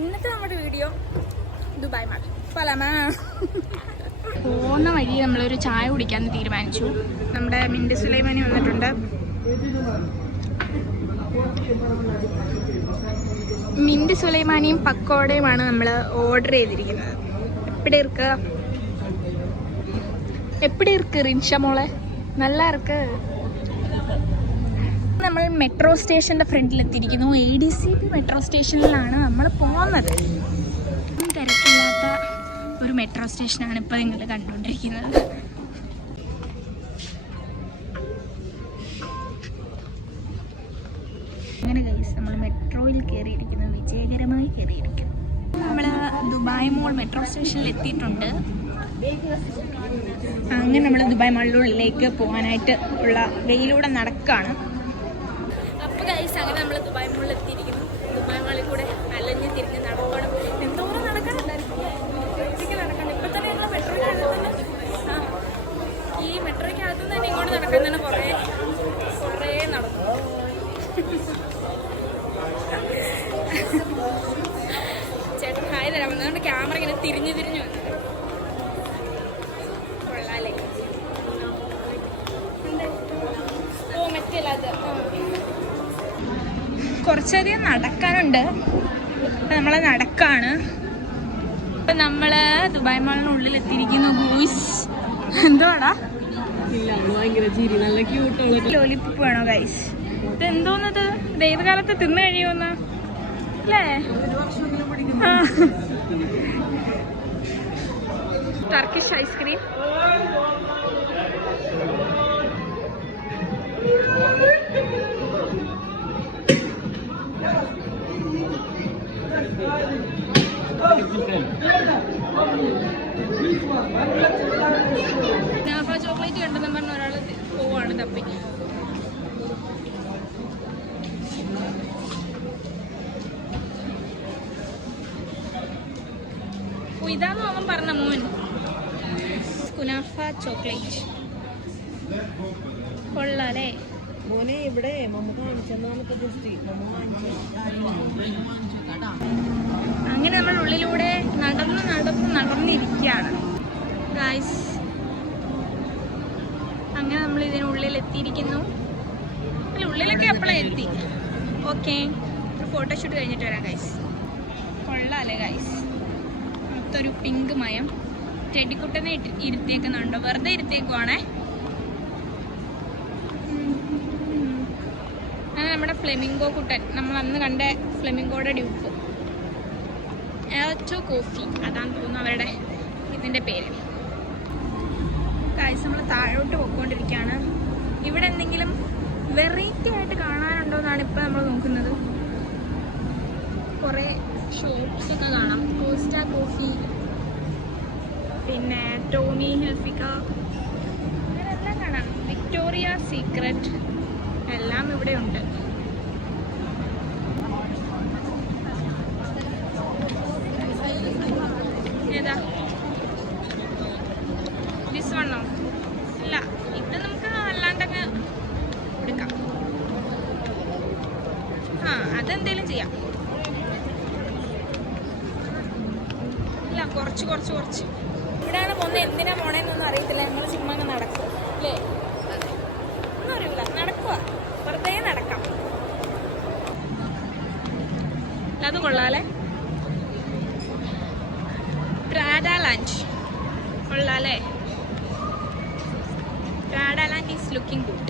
ഇന്നത്തെ നമ്മുടെ video Dubai mall പോലാമാ. പോകുന്ന വഴി നമ്മളൊരു ചായ കുടിക്കാൻ തീരുമാനിച്ചു. നമ്മുടെ മിന്റ് സുലൈമാനി വന്നിട്ടുണ്ട്. മിന്റ് സുലൈമാനിയും പക്കോടയുമാണ് നമ്മൾ ഓർഡർ ചെയ്തിരിക്കുന്നത്. എപ്പിടി ഇருக்கு റിൻഷ മോളെ? നല്ല ഇருக்கு. നമ്മൾ മെട്രോ സ്റ്റേഷൻ്റെ ഫ്രണ്ടിലെത്തിയിരിക്കുന്നു. ADCP മെട്രോ സ്റ്റേഷനിലാണ് നമ്മൾ പോകുന്നത്. തിരക്കില്ലാത്ത ഒരു മെട്രോ സ്റ്റേഷനാണ് ഇപ്പോൾ നിങ്ങൾ കണ്ടുകൊണ്ടിരിക്കുന്നത്. അങ്ങനെ ഗൈസ് നമ്മൾ മെട്രോയിൽ കയറിയിരിക്കുന്നു. വിജയകരമായി കയറിയിരിക്കുന്നു. നമ്മൾ ദുബായ് മോൾ മെട്രോ സ്റ്റേഷനിൽ എത്തിയിട്ടുണ്ട്. അങ്ങനെ നമ്മൾ ദുബായ് മാളിനുള്ളിലേക്ക് പോകാനായിട്ട് ഉള്ള വെയിലൂടെ നടക്കുകയാണ്. അപ്പോൾ ഗൈസ് അങ്ങനെ നമ്മൾ ദുബായ് മോളിൽ എത്തിയിരിക്കുന്നു. ദുബായ് മാളിൽ കൂടെ അലഞ്ഞ് തിരിഞ്ഞ് നടക്കണം. എന്തോരം നടക്കാനുണ്ടായിരിക്കും. ഇപ്പം തന്നെ ഞങ്ങൾ മെട്രോയ്ക്കകത്ത് തന്നെ ഈ മെട്രോയ്ക്കകത്ത് തന്നെ ഇങ്ങോട്ട് നടക്കാൻ തന്നെ കുറേ നടന്നു. ചേട്ടൻ ഹായ് തരാൻ വന്നത്. അതുകൊണ്ട് ക്യാമറ ഇങ്ങനെ തിരിഞ്ഞു വന്നത് കൊള്ളാലേ. ഓ മറ്റല്ല അത് കുറച്ചധികം നടക്കാനുണ്ട്. നമ്മൾ നടക്കാണ്. ഇപ്പം നമ്മൾ ദുബായ് മാളിനുള്ളിൽ എത്തിയിരിക്കുന്നു. ഗൂയ്സ് എന്തോടാ ലോലിപ്പിപ്പ് വേണോ ഗൈസ്? ഇത് എന്തോന്നത്? ദൈവകാലത്ത് തിന്നു കഴിയുമെന്ന് അല്ലേ? Turkish ice cream. ചോക്ലേറ്റ് കണ്ടെന്ന് പറഞ്ഞ ഒരാൾ പോവാണ് തപ്പി. ഇതാന്ന് അവൻ പറഞ്ഞ മോൻ. കുനാഫ ചോക്ലേറ്റ് കൊള്ളാലേ മോനെ. ഇവിടെ അങ്ങനെ നമ്മൾ ഉള്ളിലൂടെ നടന്നിരിക്കുകയാണ് ഗൈസ്. അങ്ങനെ നമ്മൾ ഇതിനുള്ളിൽ എത്തിയിരിക്കുന്നു. ഉള്ളിലൊക്കെ എപ്പോഴാണ് എത്തി. ഓക്കെ, ഒരു ഫോട്ടോഷൂട്ട് കഴിഞ്ഞിട്ട് വരാം ഗൈസ്. കൊള്ളാലേ ഗൈസ്. മൊത്തൊരു പിങ്ക് മയം. ചെടിക്കുട്ടനെ ഇരുത്തിയേക്കുന്നുണ്ടോ? വെറുതെ ഇരുത്തിയേക്കുവാണേ. അങ്ങനെ നമ്മുടെ ഫ്ലെമിംഗോ കുട്ടൻ, നമ്മൾ അന്ന് കണ്ട ഫ്ലെമിംഗോയുടെ ഡ്യൂപ്പ്. എലക്ട്രോ കോഫി അതാണ് തോന്നുന്നു അവരുടെ ഇതിൻ്റെ പേര്. ഗൈസ് നമ്മൾ താഴോട്ട് പോയിക്കൊണ്ടിരിക്കുകയാണ്. ഇവിടെ എന്തെങ്കിലും വെറൈറ്റി ആയിട്ട് കാണാനുണ്ടോ എന്നാണ് ഇപ്പം നമ്മൾ നോക്കുന്നത്. കുറേ ഷോപ്സ് ഒക്കെ കാണാം. കോസ്റ്റ കോഫി, പിന്നെ ടോമി ഹിൽഫിക്ക, അങ്ങനെ എല്ലാം കാണാം. വിക്ടോറിയ സീക്രട്ട് എല്ലാം ഇവിടെ ഉണ്ട്. ഏതാ ദിസ് വണ്ണോ? ഇല്ല, ഇത് നമുക്ക് അല്ലാണ്ടങ്ങ് എടുക്കാം. അതെന്തേലും ചെയ്യാം. ഇല്ല, കുറച്ച് ഇവിടെയാണ് പോകുന്നത്. എന്തിനാ പോണേന്നൊന്നും അറിയത്തില്ല. ഞങ്ങൾ ചുമ്മാ അങ്ങ് നടക്കും അല്ലേ? ഒന്നും അറിയില്ല, നടക്കുക, വെറുതെ നടക്കാം. അത് കൊള്ളാലേ. പ്രാഡ ലാൻഡ് കൊള്ളാലേ. Prada land is looking good,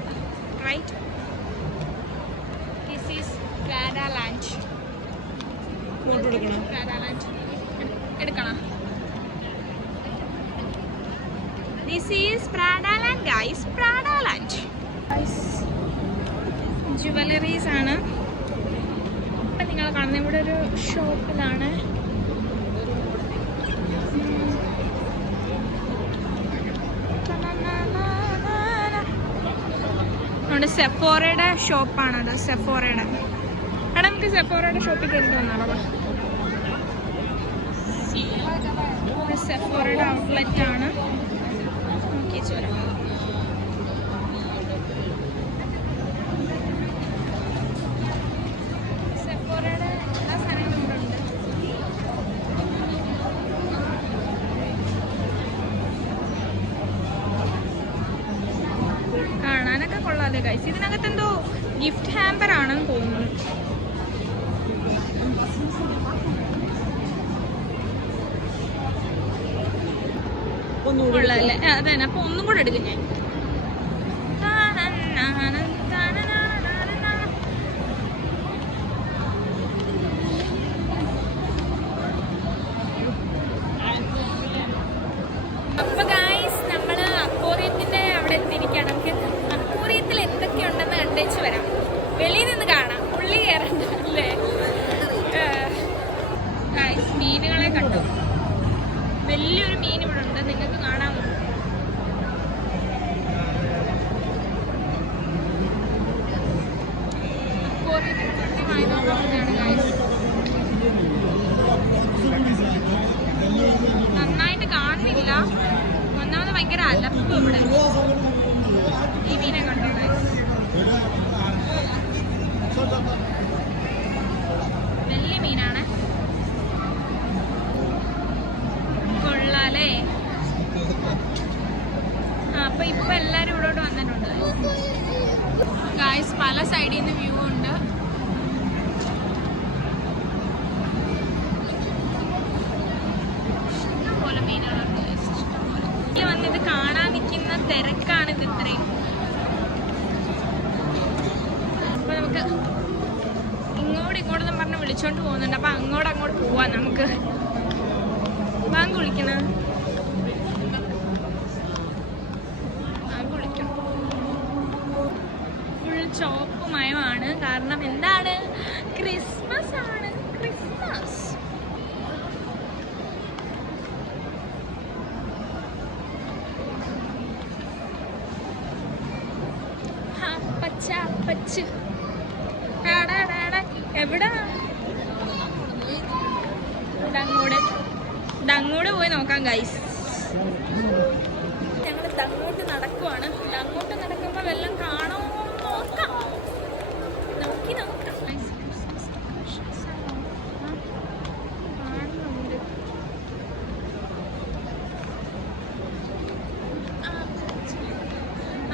right? This is Prada land. Prada land എടുക്കണം. This is Prada Land guys, Prada Land. Jewelleries ആണ് ഇപ്പം നിങ്ങൾ കാണുന്നത്. ഇവിടെ ഒരു ഷോപ്പിലാണ്. നമ്മുടെ സെഫോറയുടെ ഷോപ്പാണത്. സെഫോറയുടെ എടാ, നമുക്ക് സെഫോറയുടെ ഷോപ്പിൽ കയറിയിട്ട് വന്നാണോ? സെഫോറയുടെ ഔട്ട്ലെറ്റ് ആണ്. സെഫോറയുടെ എല്ലാ സാധനങ്ങളും ഇവിടെ ഉണ്ട്. ഗിഫ്റ്റ് ഹാമ്പർ ആണെന്ന് തോന്നുന്നു. കൊള്ളാല്ലേ? അതെ. അപ്പൊ ഒന്നും കൂടെ എടുക്കും ഞാൻ. അപ്പൊ ഗായ്സ് നമ്മള് അക്വേറിയത്തിന്റെ അവിടെ എത്തിയിരിക്കുകയാണ്. നമുക്ക് അക്വേറിയത്തിൽ എന്തൊക്കെയുണ്ടെന്ന് കണ്ടേച്ച് വരാം. വെളിയിൽ നിന്ന് കാണാം, ഉള്ളി കയറണ്ട അല്ലേ? മീനുകളെ കണ്ടു. വലിയൊരു മീൻ ഇവിടെ ഉണ്ട്, നിങ്ങൾക്ക് കാണാമോ? നന്നായിട്ട് കാണുന്നില്ല, ഒന്നാമത് ഭയങ്കര അലപ്പ് ഇവിടെ. ഈ മീനെ കണ്ടോ? വലിയ മീനാണ്, കൊള്ളാലേ? അപ്പൊ ഇപ്പൊ എല്ലാരും ഇവിടോട്ട് വന്നിട്ടുണ്ട് ഗായ്സ്. പല സൈഡിൽ നിന്ന് വ്യൂ ഉണ്ട്. ഇഷ്ടംപോലെ മീനുകളുണ്ട്, ഇഷ്ടംപോലെ. ഇതിൽ വന്നിത് കാണാൻ നിൽക്കുന്ന തിരക്കാണിത് ഇത്രയും. അപ്പൊ നമുക്ക് ഇങ്ങോട്ടും പറഞ്ഞ് വിളിച്ചോണ്ട് പോകുന്നുണ്ട്. അപ്പൊ അങ്ങോട്ട് പോവാം നമുക്ക്. ബാങ്ക് വിളിക്കണം. ഫുൾ ചോപ്പ് മയമാണ്. കാരണം എന്താണ്? ക്രിസ്മസ് ആണ്. ക്രിസ്മസ്. പച്ച എവിടാ? അങ്ങോട്ട് പോയി നോക്കാം ഗൈസ്. ഞങ്ങൾ അങ്ങോട്ട് നടക്കുവാണ്. അങ്ങോട്ട് നടക്കുമ്പോൾ വെള്ളം കാണോ നോക്കാം. നോക്കി നോക്കാം.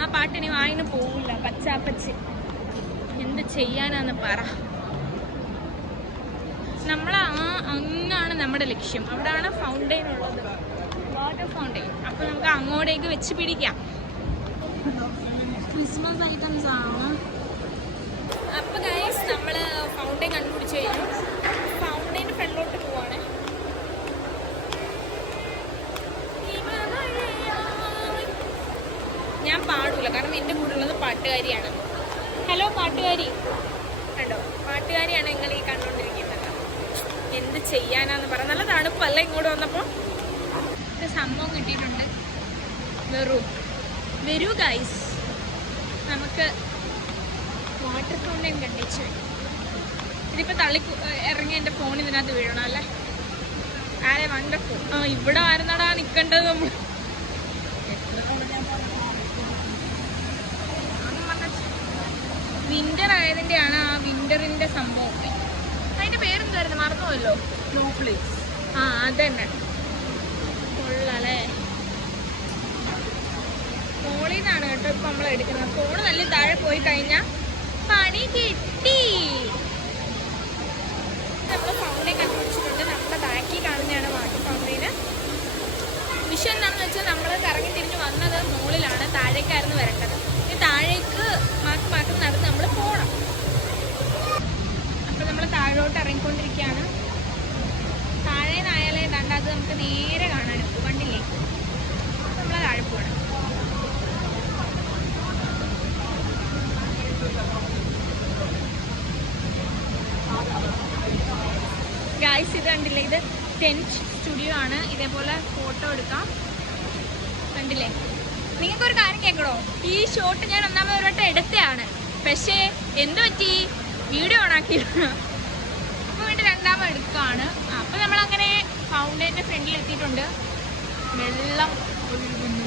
ആ പാട്ടിനി വായിന് പോവില്ല. പച്ചാപ്പച്ച് എന്ത് ചെയ്യാനാന്ന് പറ. അങ്ങാണ് നമ്മുടെ ലക്ഷ്യം. അവിടെയാണ് ഫൗണ്ടെയിൻ ഉള്ളത്, വാട്ടർ ഫൗണ്ടെയിൻ. അപ്പൊ നമുക്ക് അങ്ങോട്ടേക്ക് വെച്ച് പിടിക്കാം. ക്രിസ്മസ് ഐറ്റംസ് ആണ്. അപ്പൊ ഗൈസ് നമ്മള് ഫൗണ്ടെയിൻ കണ്ടുപിടിച്ച് കഴിഞ്ഞു. ഫൗണ്ടെയിന് ഫ്രണ്ടിലോട്ട് പോവാണ്. ഞാൻ പാടൂല, കാരണം എന്റെ കൂടെ ഉള്ളത് പാട്ടുകാരിയാണ്. ഹലോ പാട്ടുകാരി, കണ്ടോ? പാട്ടുകാരിയാണ് നിങ്ങൾ ഈ കണ്ടോണ്ടിരിക്കുന്നത്. എന്ത് ചെയ്യാനാന്ന് പറ. നല്ല തണുപ്പല്ല ഇങ്ങോട്ട് വന്നപ്പോൾ. സംഭവം കിട്ടിയിട്ടുണ്ട്. വരൂ ഗൈസ്, നമുക്ക് വാട്ടർ ഫൗണ്ടെയിൻ കണ്ടിച്ചു. ഇതിപ്പോൾ ഇറങ്ങി എൻ്റെ ഫോൺ ഇതിനകത്ത് വീഴണം അല്ലേ? ആരെ വണ്ടർഫുൾ. ഇവിടെ ആയിരുന്നടാ നിൽക്കേണ്ടത് നമ്മൾ. വിന്റർ ആയതിൻ്റെയാണ് ആ വിന്ററിൻ്റെ സംഭവം. അതിൻ്റെ പേരെന്തായിരുന്നു? മറന്നുപോയല്ലോ. സ്നോഫ്ലേക്സ്. അതന്നെ. കൊള്ളാല്ലേ? ഫോണിൽ നിന്നാണ് കേട്ടോ ഇപ്പം നമ്മൾ എടുക്കുന്നത്. ഫോണ് നല്ല താഴെ പോയി കഴിഞ്ഞാൽ പണി കിട്ടി. നമ്മൾ ഫൗണ്ടെയിൻ കണ്ടുപിടിച്ചിട്ടുണ്ട്. നമ്മുടെ ബാക്കിൽ കാണുന്നതാണ് വാട്ടർ ഫൗണ്ടെയിന്. വിഷയം എന്താണെന്ന് വെച്ചാൽ നമ്മൾ കറങ്ങി തിരിഞ്ഞ് വന്നത് മുകളിലാണ്, താഴേക്കായിരുന്നു വരേണ്ടത്. ഈ താഴേക്ക് മാറ്റി നടന്ന് നമ്മൾ പോകണം. അപ്പം നമ്മൾ താഴോട്ട് ഇറങ്ങിക്കൊണ്ടിരിക്കുകയാണ്. താഴെ നിന്നായാലേ അത് നമുക്ക് നേരെ കാണാനൊക്കെ. കണ്ടില്ലേ? നമ്മൾ താഴെ പോകണം. ഗായ്സ് ഇത് കണ്ടില്ലേ? ഇത് ടെൻറ്റ് സ്റ്റുഡിയോ ആണ്. ഇതേപോലെ ഫോട്ടോ എടുക്കാം. കണ്ടില്ലേ? നിങ്ങൾക്കൊരു കാര്യം കേൾക്കണോ? ഈ ഷോട്ട് ഞാൻ ഒന്നാമത് ഒരു വട്ടം എടുത്തതാണ്. പക്ഷേ എന്ത് പറ്റി? വീഡിയോ ഓണാക്കിയില്ല. അപ്പോൾ വേണ്ടി രണ്ടാമത് എടുക്കുകയാണ്. അപ്പോൾ നമ്മളങ്ങനെ ഫൗണ്ടെയിൻ്റെ ഫ്രണ്ടിൽ എത്തിയിട്ടുണ്ട്. വെള്ളം ഒഴുകുന്നു.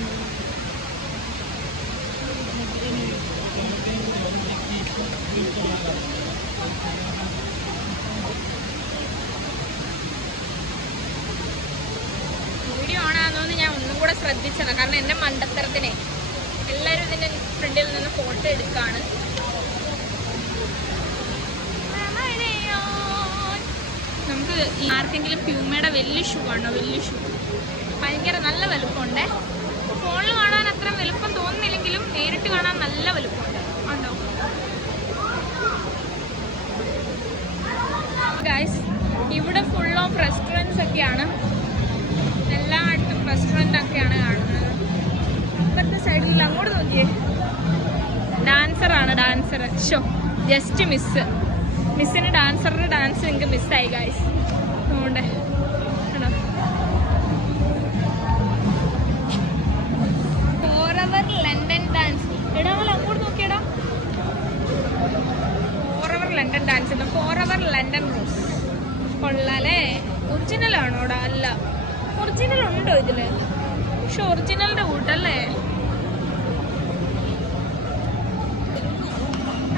വീഡിയോ ഓണാകുന്നതെന്ന് ഞാൻ ഒന്നും കൂടെ ശ്രദ്ധിച്ചതാണ്. കാരണം എൻ്റെ മണ്ടത്തരത്തിനെ എല്ലാവരും ഇതിൻ്റെ ഫ്രണ്ടിൽ നിന്ന് ഫോട്ടോ എടുക്കുകയാണ്. നമുക്ക് ആർക്കെങ്കിലും പ്യൂമയുടെ വലിയ ഷൂ ആണോ? വലിയ ഷൂ ഭയങ്കര നല്ല വലുപ്പമുണ്ട്. ഫോണിൽ കാണാൻ അത്ര വലുപ്പം തോന്നുന്നില്ലെങ്കിലും നേരിട്ട് കാണാൻ നല്ല വലുപ്പമുണ്ട്. ഉണ്ടോ ഗൈസ്? ഇവിടെ ഫുൾ ഓഫ് റെസ്റ്റോറൻറ്റ്സ് ഒക്കെയാണ്, എല്ലായിടത്തും റെസ്റ്റോറൻ്റ് ഒക്കെയാണ് കാണുന്നത്. അപ്പുറത്തെ സൈഡിൽ അങ്ങോട്ട് നോക്കിയേ, ഡാൻസറാണ്. ഡാൻസർ ഷോ ജസ്റ്റ് മിസ്സിന് ഡാൻസറുടെ ഡാൻസ് നിങ്ങൾക്ക് മിസ്സായി ഗൈസ്. അതുകൊണ്ട് ഫോറെവർ ലണ്ടൻ ഡാൻസ്. എടാ അങ്ങോട്ട് നോക്കിയടാ, ഫോറെവർ ലണ്ടൻ ഡാൻസ് ഉണ്ട്. ഫോറെവർ ലണ്ടൻ റോസ് കൊള്ളാലേ. ഒറിജിനൽ ആണോടാ? അല്ല, ഒറിജിനൽ ഉണ്ടോ ഇതില്? പക്ഷെ ഒറിജിനലിന്റെ കൂട്ടല്ലേ?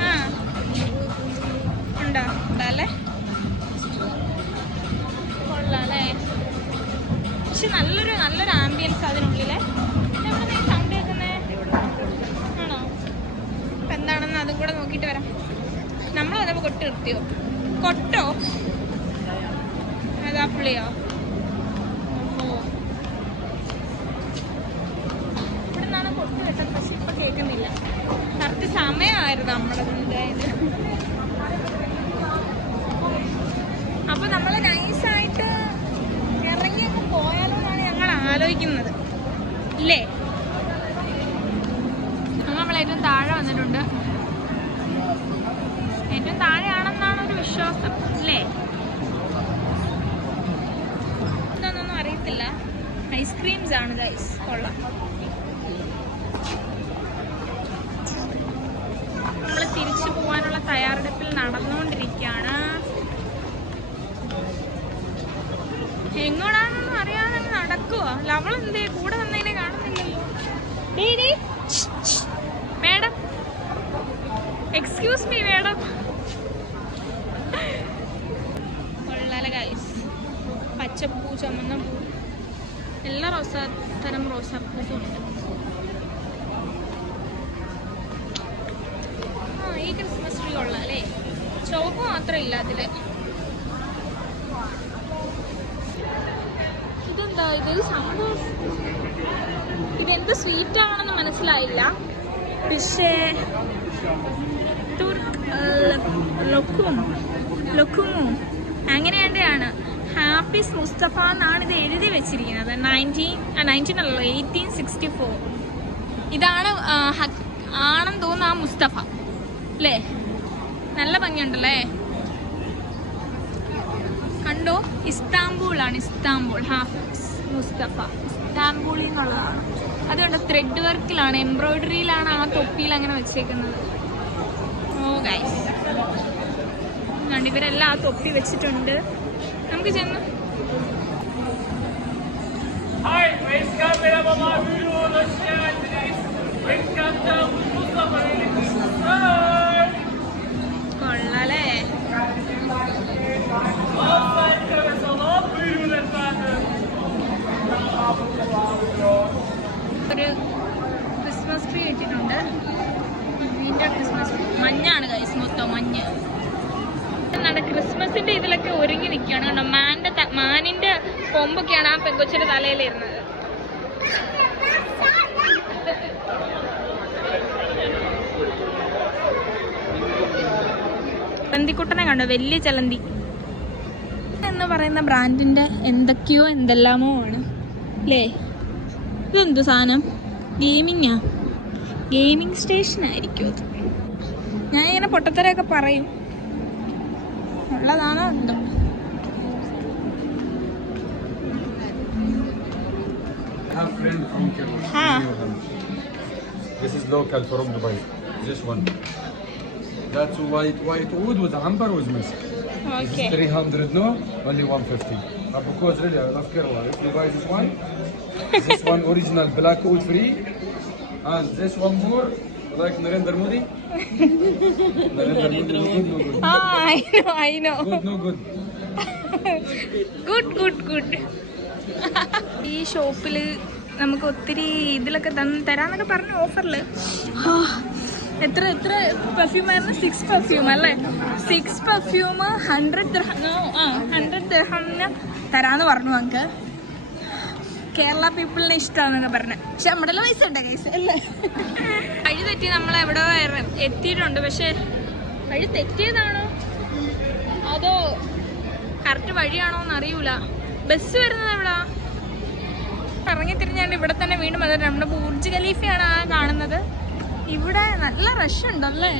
ആ ഉണ്ടോ? ഉണ്ടല്ലേ, കൊള്ളാലേ. പക്ഷെ നല്ലൊരു ആംബിയൻസ് അതിനുള്ളിലെ. എവിടെ നീ സൗണ്ട് കേൾക്കുന്നേ? ആണോ? അപ്പം എന്താണെന്ന് അതും കൂടെ നോക്കിയിട്ട് വരാം. നമ്മൾ വന്നപ്പോൾ കൊട്ട് നിർത്തിയോ? കൊട്ടോ? അതാ പുള്ളിയോ? ഇവിടെ നിന്നാണ് കൊട്ട് കേട്ടത്, പക്ഷെ ഇപ്പം കേൾക്കുന്നില്ല. കറക്റ്റ് സമയമായിരുന്നു നമ്മുടെ ഇതായത്. അപ്പോൾ നമ്മൾ നൈസായിട്ട് ഇറങ്ങി അങ്ങ് പോയാലോ എന്നാണ് ഞങ്ങൾ ആലോചിക്കുന്നത്, ഇല്ലേ? നമ്മൾ ഏറ്റവും താഴെ വന്നിട്ടുണ്ട്. ഏറ്റവും താഴെയാണെന്നാണ് ഒരു വിശ്വാസം, അല്ലേ? ഇതൊന്നും അറിയത്തില്ല. ഐസ്ക്രീംസ് ആണ് ഗൈസ്, കൊള്ളാം. നമ്മൾ തിരിച്ചു പോകാനുള്ള തയ്യാറെടുപ്പിൽ നടന്നുകൊണ്ടിരിക്കുകയാണ്. എങ്ങോട്ടാണെന്നൊന്നും അറിയാതെ നടക്കുവോ? അവളെന്തേ കൂടെ വന്നതിനെ കാണുന്നില്ലല്ലോ. Madam, excuse me madam. കൊള്ളാല ഗൈസ്, പച്ചപ്പൂ, ചുമന്ന പൂ, എല്ലാ തരം റോസാപ്പൂസും ഉണ്ട്. ആ, ഈ ക്രിസ്മസ് ട്രീ കൊള്ളാം അല്ലേ? ചുവപ്പ് മാത്രം ഇല്ല അതില്. ഇതെന്താ ഇത്? ഇതെന്ത് സ്വീറ്റ് ആണെന്ന് മനസ്സിലായില്ല. പക്ഷേ ലൊക്കുമോ അങ്ങനെയാണ്. ഹാഫിസ് മുസ്തഫ എന്നാണ് ഇത് എഴുതി വെച്ചിരിക്കുന്നത്. 1864 ഇതാണ് ആണെന്ന് തോന്നുന്നു ആ മുസ്തഫ അല്ലേ? നല്ല ഭംഗിയുണ്ടല്ലേ, കണ്ടോ? ഇസ്താംബൂളാണ്, ഇസ്താംബൂൾ. ഹാഫിസ് മുസ്തഫ ഇസ്താംബൂളിൽ നിന്നുള്ളതാണ്. അതുകൊണ്ട് ത്രെഡ് വർക്കിലാണ്, എംബ്രോയിഡറിയിലാണ് ആ തൊപ്പിയിൽ അങ്ങനെ വെച്ചേക്കുന്നത്. ഓ ഗൈസ്, കണ്ട് ഇവരെല്ലാം ആ തൊപ്പി വെച്ചിട്ടുണ്ട്. നമുക്ക് ചെന്ന് കൊള്ളാലേ. ഒരു ക്രിസ്മസ് ട്രീ ഇട്ടിട്ടുണ്ട്. ഇതിൻ്റെ ക്രിസ്മസ് ട്രീ മഞ്ഞാണ് ഗൈസ്, മൊത്തം മഞ്ഞ്. ക്രിസ്മസിന്റെ ഇതിലൊക്കെ ഒരുങ്ങി നിൽക്കുകയാണ്. കണ്ടോ, മാനിന്റെ കൊമ്പൊക്കെയാണ് ആ പെങ്കൊച്ചിന്റെ തലയിലിരുന്നത്. ചലന്തിക്കുട്ടനെ കണ്ടോ, വലിയ ചലന്തി എന്ന് പറയുന്ന ബ്രാൻഡിന്റെ എന്തൊക്കെയോ എന്തെല്ലാമോ ആണ് അല്ലേ? ഇതെന്ത് സാധനം? ഗെയിമിങ് സ്റ്റേഷൻ ആയിരിക്കും അത്. ഞാൻ ഇങ്ങനെ പൊട്ടത്തരൊക്കെ പറയും, ഉള്ളതാണോ എന്തോ. This is local from Dubai. This one. That's white wood with amber was missing. Okay. This is 300 no, only 150. Because really I love Kerala. If you buy this one, this one original black wood free, and this one more like Narendra Modi. Narendra Modi no good, no good. I know. Good, no good. Good. ഈ ഷോപ്പിൽ നമുക്ക് ഒത്തിരി ഇതിലൊക്കെ തരാന്നൊക്കെ പറഞ്ഞു ഓഫറിൽ. എത്ര perfume ആയിരുന്നു? 6 perfume അല്ലേ? 6 പെർഫ്യൂം 100 ദിർഹമിന് തരാന്ന് പറഞ്ഞു നമുക്ക്. കേരള പീപ്പിളിനെ ഇഷ്ടമാണെന്നൊക്കെ പറഞ്ഞു. പക്ഷെ നമ്മുടെ പൈസ ഉണ്ട് ഗൈസ് അല്ലേ? വഴി തെറ്റി നമ്മൾ എവിടെ എത്തിയിട്ടുണ്ട്. പക്ഷെ വഴി തെറ്റിയതാണോ അതോ കറക്റ്റ് വഴിയാണോ എന്ന് അറിയൂല. ബസ് വരുന്നത് എവിടാ? ഇറങ്ങി തിരിഞ്ഞാണ്ട് ഇവിടെ തന്നെ വീണ്ടും വന്നിട്ട് നമ്മുടെ ബുർജ് ഖലീഫയാണ് ആ കാണുന്നത്. ഇവിടെ നല്ല റഷ് ഉണ്ടല്ലേ,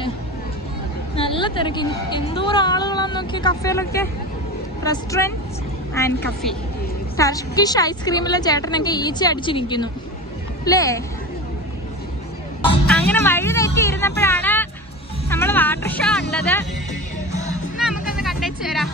നല്ല തിരക്ക്. എന്തോരം ആളുകളാന്ന് നോക്കിയ കഫേലൊക്കെ. Restaurant and cafe. ടർക്കിഷ് ഐസ്ക്രീമിലെ ചേട്ടനൊക്കെ ഈച്ച അടിച്ചിരിക്കുന്നു അല്ലേ? അങ്ങനെ വഴി തെറ്റി ഇരുന്നപ്പോഴാണ് നമ്മൾ വാട്ടർ ഷോ ഉണ്ടത്. നമുക്കൊന്ന് കണ്ടേച്ച് തരാം.